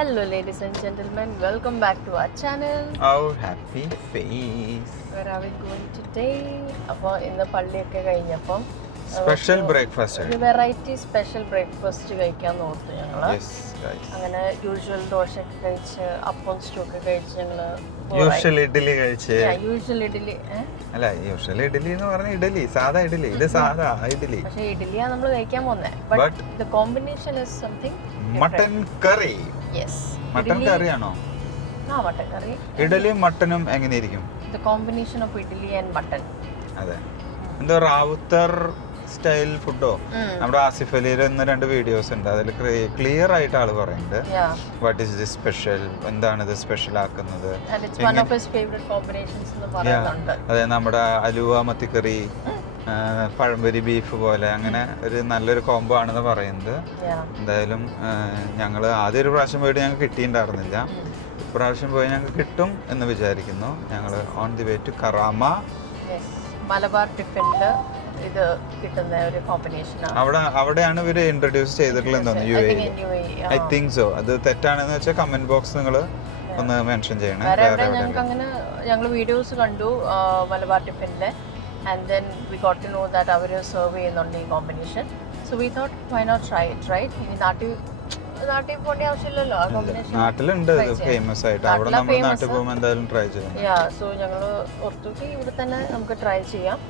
Hello ladies and gentlemen, welcome back to our channel. Our happy face. Where are we going today? അപ്പോൾ ഇന്ന് പള്ളിയൊക്കെ കഴിഞ്ഞപ്പം Special breakfast. ഒരു variety special breakfast കഴിക്കാന്ന് ഓർത്തു ഞങ്ങള്. Yes, guys. അങ്ങനെ യൂഷ്വൽ ദോശയൊക്കെ കഴിച്ച് അപ്പം സ്റ്റൂ ഒക്കെ കഴിച്ച് ഞങ്ങള് യൂഷ്വൽ ഇഡ്ഡലി കഴിച്ച് യൂഷ്വൽ ഇഡ്ഡലി അല്ല യൂഷ്വൽ ഇഡ്ഡലി എന്ന് പറഞ്ഞ ഇഡലി സാധാ ഇഡലി ഇത് സാധാ ഇഡലി പക്ഷെ ഇഡ്ഡലിയാ നമ്മൾ കഴിക്കാൻ പോകുന്നത്. But the combination is something mutton curry. Yes, mutton curry ആണോ? ആ മട്ടൻ കറി. ഇഡലിയും മട്ടനും എങ്ങനെയിരിക്കും? The combination of idli and mutton. അതെ, എന്തോ റാവുത്തർ സ്റ്റൈൽ ഫുഡോ? നമ്മുടെ ആസിഫ് അലിയുടെ 1-2 വീഡിയോസ് ഉണ്ട്, അതിൽ ക്ലിയർ ആയിട്ട് ആള് പറയുന്നുണ്ട് വാട്ട് ഈസ് ദിസ് സ്പെഷ്യൽ, എന്താണ് ഇത് സ്പെഷ്യൽ ആക്കുന്നത്. അതെ, നമ്മുടെ അലുവ മത്തിക്കറി, പഴംപൊരി ബീഫ് പോലെ അങ്ങനെ ഒരു നല്ലൊരു കോംബോ ആണെന്ന് പറയുന്നത്. എന്തായാലും ഞങ്ങൾ ആദ്യം ഒരു പ്രാവശ്യം പോയിട്ട് ഞങ്ങൾക്ക് കിട്ടിയിട്ടുണ്ടായിരുന്നില്ല, ഇപ്രാവശ്യം പോയി ഞങ്ങൾക്ക് കിട്ടും എന്ന് വിചാരിക്കുന്നു. ഞങ്ങൾ on the way to Karama. Malabar ടിഫിനില് ഇത് കിട്ടുന്ന ഒരു കോമ്പിനേഷൻ അവിടെയാണ് ഇവര് ഇൻട്രൊഡ്യൂസ് ചെയ്തിട്ടുള്ളത് തോന്നുന്നു, ഐ തിങ്ക് സോ. അത് തെറ്റാണെന്ന് വെച്ചാൽ കമന്റ് ബോക്സ് നിങ്ങൾ ഒന്ന് മെൻഷൻ ചെയ്യണം. ഞങ്ങൾക്ക് അങ്ങനെ ഞങ്ങൾ വീഡിയോസ് കണ്ടു മലബാർ ടിഫിനിലെ, and then we got to know that അവർ സെർവ് ചെയ്യുന്നുണ്ട് ഈ combination. So we thought why not try it, right? ഇനി നാട്ടിൽ പോകേണ്ട ആവശ്യമില്ലല്ലോ, ആ കോമ്പിനേഷൻ നാട്ടിലുണ്ട്, ഫേമസ് ആയിട്ട്. അവിടെ നമ്മൾ നാട്ടിൽ പോകുമ്പോൾ എന്തായാലും ട്രൈ ചെയ്യണം. സോ ഞങ്ങൾ ഓർത്തു ഇവിടെ തന്നെ നമുക്ക് ട്രൈ ചെയ്യാം.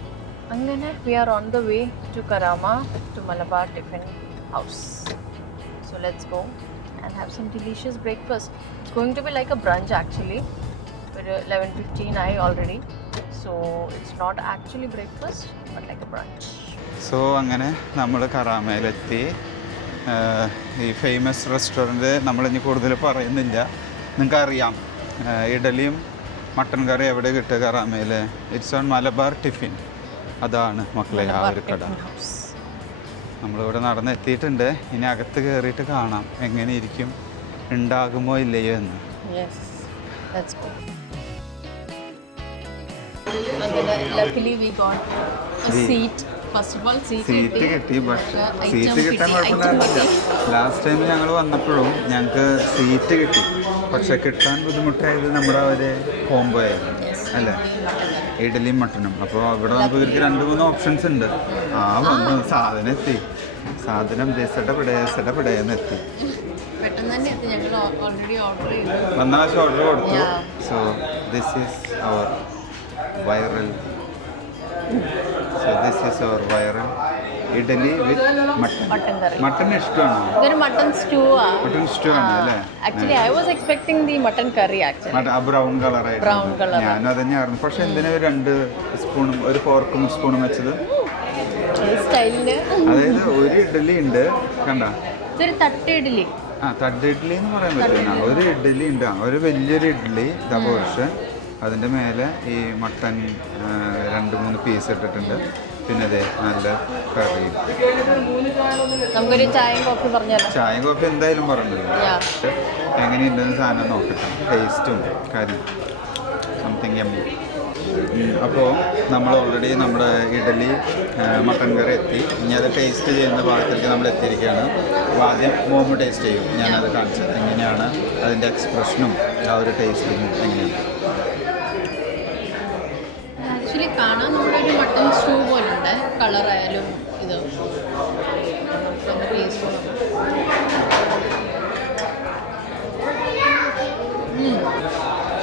അങ്ങനെ we are on the way to Karama, to Malabar Tiffin House. So let's go and have some delicious breakfast. It's going to be like a brunch actually. We're 11:15 already. So it's not actually breakfast but like a brunch. So അങ്ങനെ നമ്മൾ കറാമയിലെത്തി. ഈ famous restaurant നമ്മളിനി കൂടുതൽ പറയുന്നില്ല, നിങ്ങൾക്കറിയാം. ഇഡലിയും mutton curry എവിടെ കിട്ടുക കറാമയിൽ? It's on Malabar tiffin. അതാണ് മക്കളെ ആ ഒരു കട. നമ്മളിവിടെ നടന്നെത്തിയിട്ടുണ്ട്. ഇനി അകത്ത് കയറിയിട്ട് കാണാം എങ്ങനെ ഇരിക്കും, ഉണ്ടാകുമോ ഇല്ലയോ എന്ന്. സീറ്റ് കിട്ടി, പക്ഷേ സീറ്റ് കിട്ടാൻ കുഴപ്പമില്ലായിരുന്നില്ല. ലാസ്റ്റ് ടൈം ഞങ്ങൾ വന്നപ്പോഴും ഞങ്ങൾക്ക് സീറ്റ് കിട്ടി, പക്ഷെ കിട്ടാൻ ബുദ്ധിമുട്ടായത് നമ്മുടെ ഒരു കോംബോ ആയിരുന്നു അല്ലേ, ഇഡലിയും മട്ടനും. അപ്പോൾ ഇവിടെ നമുക്ക് ഇവർക്ക് 2-3 ഓപ്ഷൻസ് ഉണ്ട്. വന്നു, സാധനം എത്തി, സാധനം ദേശപ്പെടേന്ന് എത്തി. വന്ന ആവശ്യം ഓർഡർ കൊടുത്തു. So this is our viral idli with mutton ഇഷ്ടമാണോ? മട്ടൻ സ്റ്റൂ ആണ് അല്ലേ? Actually I was expecting the mutton curry actually brown കളറായിട്ട്. ഞാനും അതന്നെയായിരുന്നു. പക്ഷെ എന്തിനാ 2 സ്പൂണും ഒരു ഫോർക്കും സ്പൂണും വെച്ചത്? സ്റ്റൈലില്. അതായത് ഒരു ഇഡലി ഉണ്ട്, കണ്ട, ഇതൊരു തട്ട് ഇഡലി. തട്ട് ഇഡ്ഡലി എന്ന് പറയാൻ പറ്റില്ല. ഒരു ഇഡ്ഡലി ഉണ്ട്, ഒരു വലിയൊരു ഇഡ്ഡലി പോർഷൻ. അതിൻ്റെ മേലെ ഈ മട്ടൻ 2-3 പീസ് ഇട്ടിട്ടുണ്ട്. പിന്നെ അതെ, നല്ല കറി. നമുക്കൊരു ചായയും കോഫി എന്തായാലും പറഞ്ഞില്ല. എങ്ങനെയുണ്ടെന്ന് സാധനം നോക്കട്ടെ, ടേസ്റ്റും കാര്യം സംതിങ് എമ്മി. അപ്പോൾ നമ്മൾ ഓൾറെഡി നമ്മുടെ ഇഡലി മട്ടൻ കറി എത്തി. ഇനി അത് ടേസ്റ്റ് ചെയ്യുന്ന ഭാഗത്തേക്ക് നമ്മൾ എത്തിയിരിക്കുകയാണ്. അപ്പോൾ ആദ്യം മോമോ ടേസ്റ്റ് ചെയ്യും. ഞാനത് കാണിച്ചത് എങ്ങനെയാണ് അതിൻ്റെ എക്സ്പ്രഷനും ആ ഒരു ടേസ്റ്റിങ്ങും എങ്ങനെയാണ്. ആക്ച്വലി കാണാൻ നമ്മുടെ ഒരു മട്ടൺ സ്റ്റൂ പോലെ ഉണ്ട്, കളറായാലും ഇത് ടേസ്റ്റ്.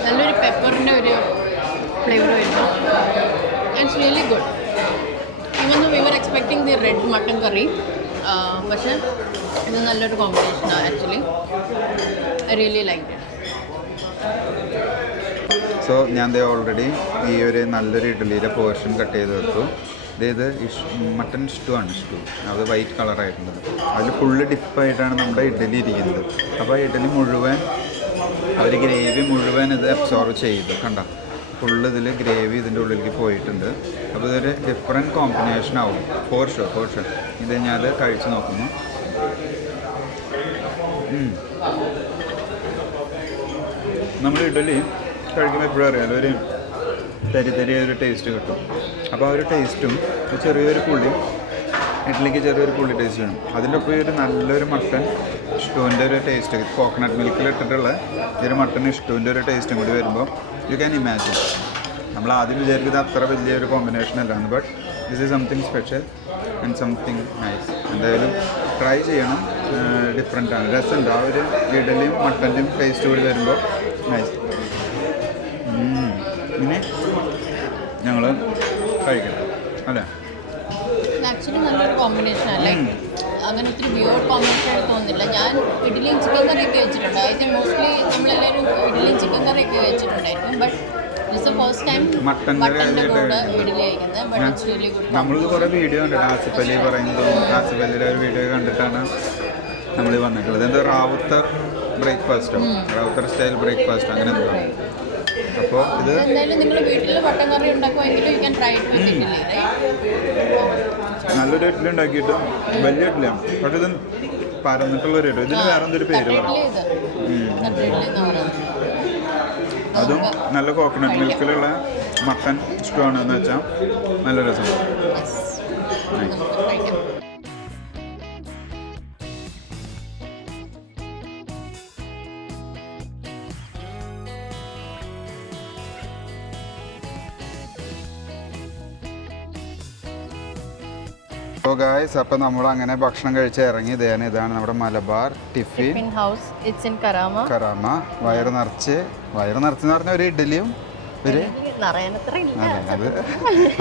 നല്ലൊരു പെപ്പറിൻ്റെ ഒരു ഫ്ലേവർ വരുന്നു. It's really good. Even we were expecting the red mutton curry, പക്ഷേ ഇത് നല്ലൊരു കോമ്പിനേഷനാണ് actually. I really like it. So ഞാൻ ഓൾറെഡി ഈ ഒരു നല്ലൊരു ഇഡ്ഡലിയുടെ പോർഷൻ കട്ട് ചെയ്ത് വെച്ചു. ഇത് മട്ടൺ സ്റ്റൂ ആണ്. അത് വൈറ്റ് കളറായിട്ടുണ്ട്. അതിൽ ഫുള്ള് ഡിപ്പായിട്ടാണ് നമ്മുടെ ഇഡ്ഡലി ഇരിക്കുന്നത്. അപ്പോൾ ആ ഇഡ്ഡലി മുഴുവൻ അവർ ഗ്രേവി മുഴുവൻ ഇത് അബ്സോർവ് ചെയ്തു. കണ്ട, ഫുള്ള് ഇതിൽ ഗ്രേവി ഇതിൻ്റെ ഉള്ളിലേക്ക് പോയിട്ടുണ്ട്. അപ്പോൾ ഇതൊരു ഡിഫറെൻറ്റ് കോമ്പിനേഷൻ ആവും ഫോർ ഷുവർ. ഇത് ഞാനത് കഴിച്ച് നോക്കുന്നു. നമ്മുടെ ഇഡ്ഡലി കഴിക്കുമ്പോൾ എപ്പോഴും അറിയാമല്ലോ, ഒരു തരി ടേസ്റ്റ് കിട്ടും. അപ്പോൾ ആ ഒരു ടേസ്റ്റും ചെറിയൊരു പുളി, ഇഡ്ഡലിക്ക് ചെറിയൊരു പുളി ടേസ്റ്റ് വേണം. അതിൻ്റെ ഒപ്പം ഒരു നല്ലൊരു മട്ടൺ സ്റ്റൂ ഇഷ്ടുവിൻ്റെ ഒരു ടേസ്റ്റ്, കോക്കനട്ട് മിൽക്കിൽ ഇട്ടിട്ടുള്ള ഈ ഒരു മട്ടൺ ഇഷ്ടുവിൻ്റെ ഒരു ടേസ്റ്റും കൂടി വരുമ്പോൾ യു ക്യാൻ ഇമാജിൻ. നമ്മൾ ആദ്യം വിചാരിക്കുന്നത് അത്ര വലിയൊരു കോമ്പിനേഷൻ അല്ലാന്ന്, but this is something special and something nice. എന്തായാലും ട്രൈ ചെയ്യണം, ഡിഫറെൻ്റ് ആണ്, രസമുണ്ട്. ആ ഒരു ഇഡലിയും മട്ടൻ്റെയും ടേസ്റ്റ് കൂടി വരുമ്പോൾ നൈസ്. ഇനി ഞങ്ങൾ കഴിക്കണം അല്ലേ? ആക്ച്വലി നല്ലൊരു കോമ്പിനേഷൻ അല്ലേ? അങ്ങനെ ഒത്തിരി വിയേർഡ് കോമ്പിനേഷൻ ആയിട്ട് തോന്നുന്നില്ല. ഞാൻ ഇഡ്ഡലിയും ചിക്കൻ കറിയൊക്കെ വെച്ചിട്ടുണ്ട്. ആദ്യം മോസ്റ്റ്ലി നമ്മളെല്ലാവരും ഇഡ്ഡലിയും ചിക്കൻ കറിയൊക്കെ വെച്ചിട്ടുണ്ടായിരുന്നു. ബട്ട് ദിസ് ഫസ്റ്റ് ടൈം മട്ടൻ്റെ കൂടെ ഇഡ്ഡലി കഴിക്കുന്നത്. But it's really good. നമ്മളിത് കുറേ വീഡിയോ കണ്ടിട്ട് ആസിഫ് അലി പറയുന്നതും ആസിഫ് അലിയുടെ ഒരു വീഡിയോ കണ്ടിട്ടാണ് നമ്മൾ വന്നിട്ടുള്ളത്. എന്താ റാവുത്തർ ബ്രേക്ക്ഫാസ്റ്റോ, റാവുത്തർ സ്റ്റൈൽ ബ്രേക്ക്ഫാസ്റ്റ് അങ്ങനെ എന്തോ. അപ്പോൾ ഇത് എന്തായാലും നിങ്ങൾ വീട്ടിൽ മട്ടൻ കറി ഉണ്ടാക്കുമെങ്കിൽ you can try it with idli, നല്ലൊരു ഇഡ്ഡലി ഉണ്ടാക്കിയിട്ട് വലിയ ഇഡ്ഡലിയാണ്, പക്ഷേ ഇത് പരന്നിട്ടുള്ളൊരു ഇഡ്ഡലി. ഇതിന് വേറെ എന്തൊരു പേര് പറയും. അതും നല്ല കോക്കനട്ട് മിൽക്കിലുള്ള മട്ടൺ ഇഷ്ടമാണെന്ന് വെച്ചാൽ നല്ല രസമാണ്. സോ ഗായ്സ്, അപ്പോൾ നമ്മൾ അങ്ങനെ ഭക്ഷണം കഴിച്ച് ഇറങ്ങി. ഇതാണ് നമ്മുടെ Malabar tiffin house. It's in Karama. വയറ് നിറച്ച് എന്ന് പറഞ്ഞ ഒരു ഇഡ്ഡലിയും ഒരു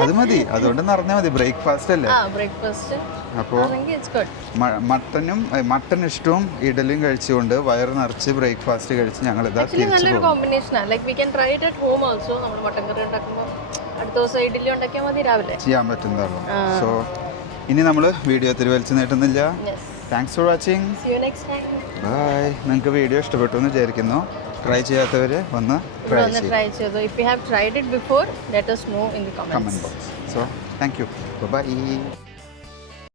അത് മതി, അതുകൊണ്ട് നിറഞ്ഞാൽ മതി. ബ്രേക്ക്ഫാസ്റ്റ് അല്ലേ? അപ്പോൾ മട്ടൺ ഇഷ്ടവും ഇഡലിയും കഴിച്ചുകൊണ്ട് വയറ് നിറച്ച് ബ്രേക്ക്ഫാസ്റ്റ് കഴിച്ച് ഞങ്ങൾ ഇതാ തിരിച്ചു പോകും. ചെയ്യാൻ പറ്റുന്നതാണ്. സോ ഇനി നമ്മൾ വീഡിയോ തിരുവലിച്ച് നീട്ടുന്നില്ല. Thanks for watching. ബൈ. നിങ്ങൾക്ക് വീഡിയോ ഇഷ്ടപ്പെട്ടു എന്ന് വിചാരിക്കുന്നു. ട്രൈ ചെയ്യാത്തവർ ഒന്ന് ട്രൈ ചെയ്തു. If you have tried it before, let us know in the comments. Comment box. So thank you. Bye bye.